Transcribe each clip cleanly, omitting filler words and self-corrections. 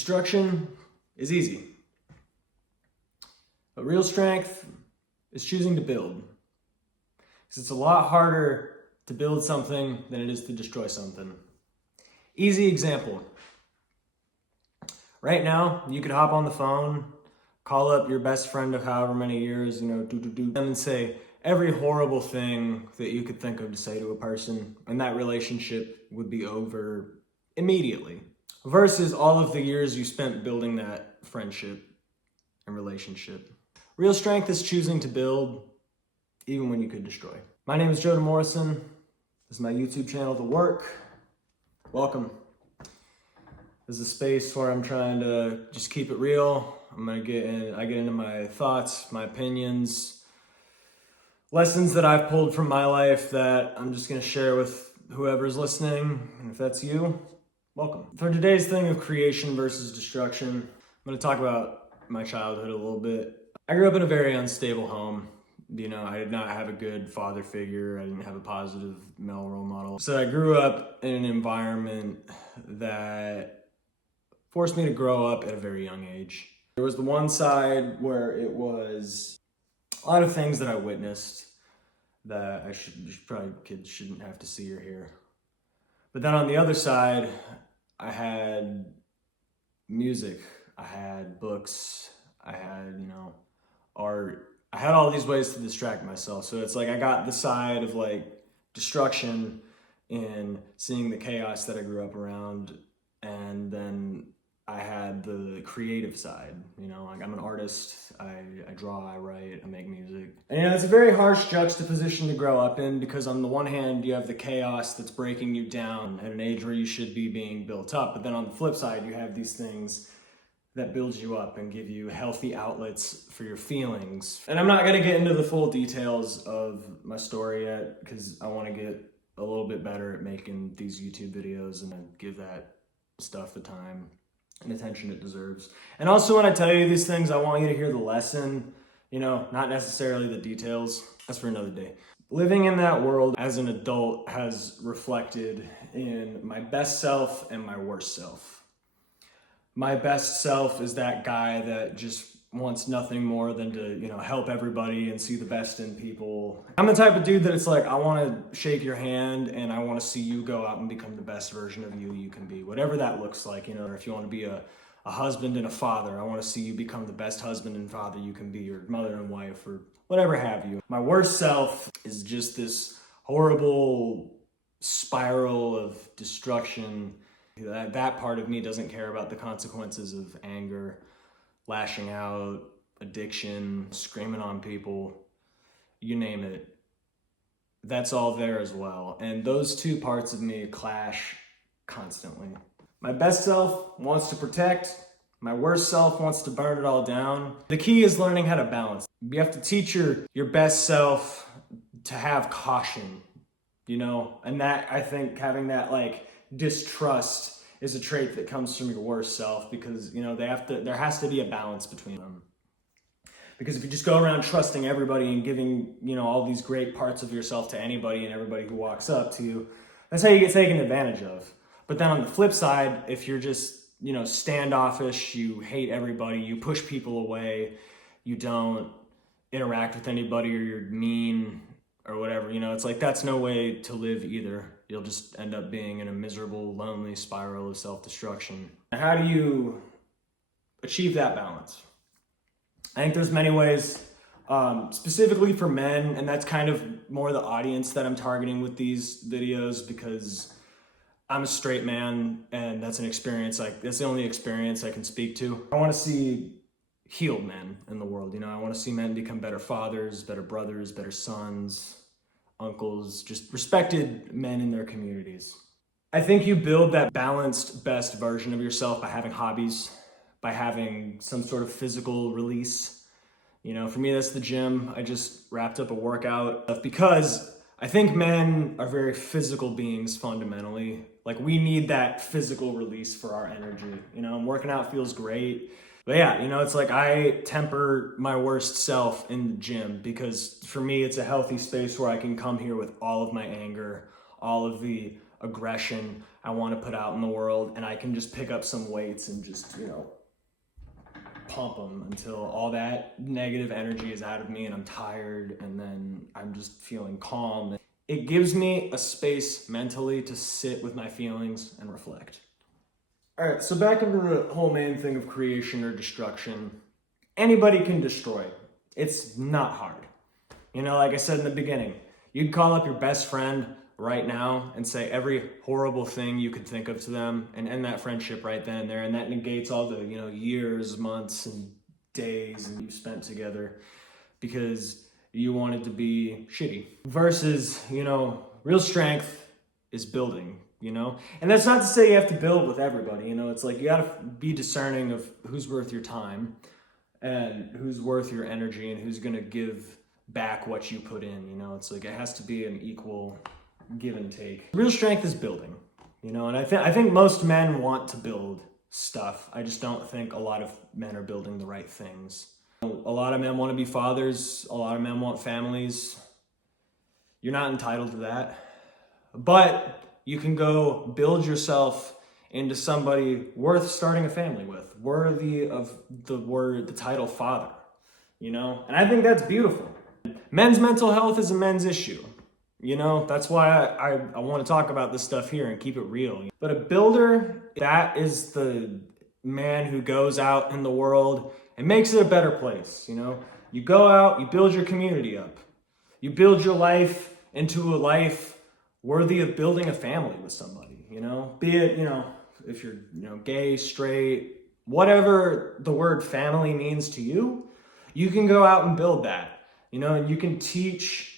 Destruction is easy. But real strength is choosing to build. Because it's a lot harder to build something than it is to destroy something. Easy example. Right now, you could hop on the phone, call up your best friend of however many years, and say every horrible thing that you could think of to say to a person, and that relationship would be over immediately. Versus all of the years you spent building that friendship and relationship. Real strength is choosing to build even when you could destroy. My name is Joe Morrison. This is my YouTube channel, The Work. Welcome. This is a space where I'm trying to just keep it real. I get into my thoughts, my opinions, lessons that I've pulled from my life that I'm just gonna share with whoever's listening. And if that's you, welcome. For today's thing of creation versus destruction, I'm gonna talk about my childhood a little bit. I grew up in a very unstable home. I did not have a good father figure. I didn't have a positive male role model. So I grew up in an environment that forced me to grow up at a very young age. There was the one side where it was a lot of things that I witnessed that kids shouldn't have to see or hear. But then on the other side, I had music, I had books, I had, art. I had all these ways to distract myself. So it's like I got the side of like destruction in seeing the chaos that I grew up around. And then I had the creative side, like I'm an artist, I draw, I write, I make music. And it's a very harsh juxtaposition to grow up in because on the one hand, you have the chaos that's breaking you down at an age where you should be being built up. But then on the flip side, you have these things that build you up and give you healthy outlets for your feelings. And I'm not gonna get into the full details of my story yet because I wanna get a little bit better at making these YouTube videos and give that stuff the time and attention it deserves. And also when I tell you these things, I want you to hear the lesson, not necessarily the details. That's for another day. Living in that world as an adult has reflected in my best self and my worst self. My best self is that guy that just wants nothing more than to, help everybody and see the best in people. I'm the type of dude that it's like, I want to shake your hand and I want to see you go out and become the best version of you can be, whatever that looks like, or if you want to be a husband and a father, I want to see you become the best husband and father you can be, or mother and wife, or whatever have you. My worst self is just this horrible spiral of destruction. That part of me doesn't care about the consequences of anger, lashing out, addiction, screaming on people, you name it. That's all there as well. And those two parts of me clash constantly. My best self wants to protect. My worst self wants to burn it all down. The key is learning how to balance. You have to teach your best self to have caution, and that, I think, having that distrust is a trait that comes from your worst self because, there has to be a balance between them. Because if you just go around trusting everybody and giving, all these great parts of yourself to anybody and everybody who walks up to you, that's how you get taken advantage of. But then on the flip side, if you're just, standoffish, you hate everybody, you push people away, you don't interact with anybody, or you're mean or whatever, it's like that's no way to live either. You'll just end up being in a miserable, lonely spiral of self-destruction. How do you achieve that balance? I think there's many ways, specifically for men, and that's kind of more the audience that I'm targeting with these videos because I'm a straight man and that's that's the only experience I can speak to. I want to see healed men in the world, I want to see men become better fathers, better brothers, better sons, uncles, just respected men in their communities. I think you build that balanced, best version of yourself by having hobbies, by having some sort of physical release. For me, that's the gym. I just wrapped up a workout because I think men are very physical beings fundamentally. We need that physical release for our energy. Working out feels great. But yeah, it's like I temper my worst self in the gym because for me, it's a healthy space where I can come here with all of my anger, all of the aggression. I want to put out in the world, and I can just pick up some weights and just, pump them until all that negative energy is out of me and I'm tired, and then I'm just feeling calm. It gives me a space mentally to sit with my feelings and reflect. All right, so back into the whole main thing of creation or destruction. Anybody can destroy. It's not hard. Like I said in the beginning, you'd call up your best friend right now and say every horrible thing you could think of to them and end that friendship right then and there. And that negates all the, years, months, and days and you spent together because you wanted to be shitty. Versus, real strength is building, And that's not to say you have to build with everybody, It's like you gotta be discerning of who's worth your time and who's worth your energy and who's gonna give back what you put in, It's like it has to be an equal give and take. Real strength is building, and I think most men want to build stuff. I just don't think a lot of men are building the right things. A lot of men want to be fathers. A lot of men want families. You're not entitled to that. But you can go build yourself into somebody worth starting a family with, worthy of the title father, And I think that's beautiful. Men's mental health is a men's issue. That's why I want to talk about this stuff here and keep it real. But a builder, that is the man who goes out in the world and makes it a better place. You go out, you build your community up. You build your life into a life worthy of building a family with somebody, Be it, if you're, gay, straight, whatever the word family means to you, you can go out and build that, and you can teach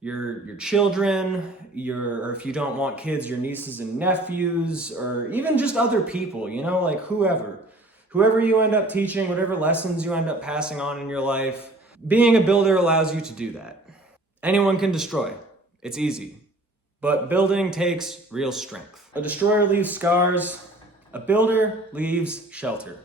your children, or if you don't want kids, your nieces and nephews, or even just other people, like whoever you end up teaching, whatever lessons you end up passing on in your life. Being a builder allows you to do that. Anyone can destroy. It's easy. But building takes real strength. A destroyer leaves scars. A builder leaves shelter.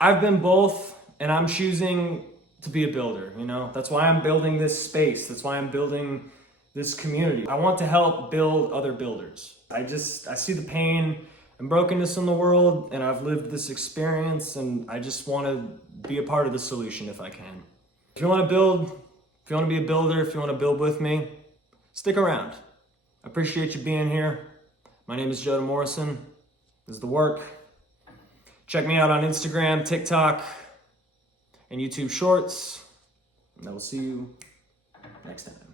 I've been both, and I'm choosing to be a builder, That's why I'm building this space. That's why I'm building this community. I want to help build other builders. I see the pain and brokenness in the world, and I've lived this experience, and I just want to be a part of the solution if I can. If you want to build, if you want to be a builder, if you want to build with me, stick around. I appreciate you being here. My name is Joe Morrison. This is The Work. Check me out on Instagram, TikTok, and YouTube Shorts. And I will see you next time.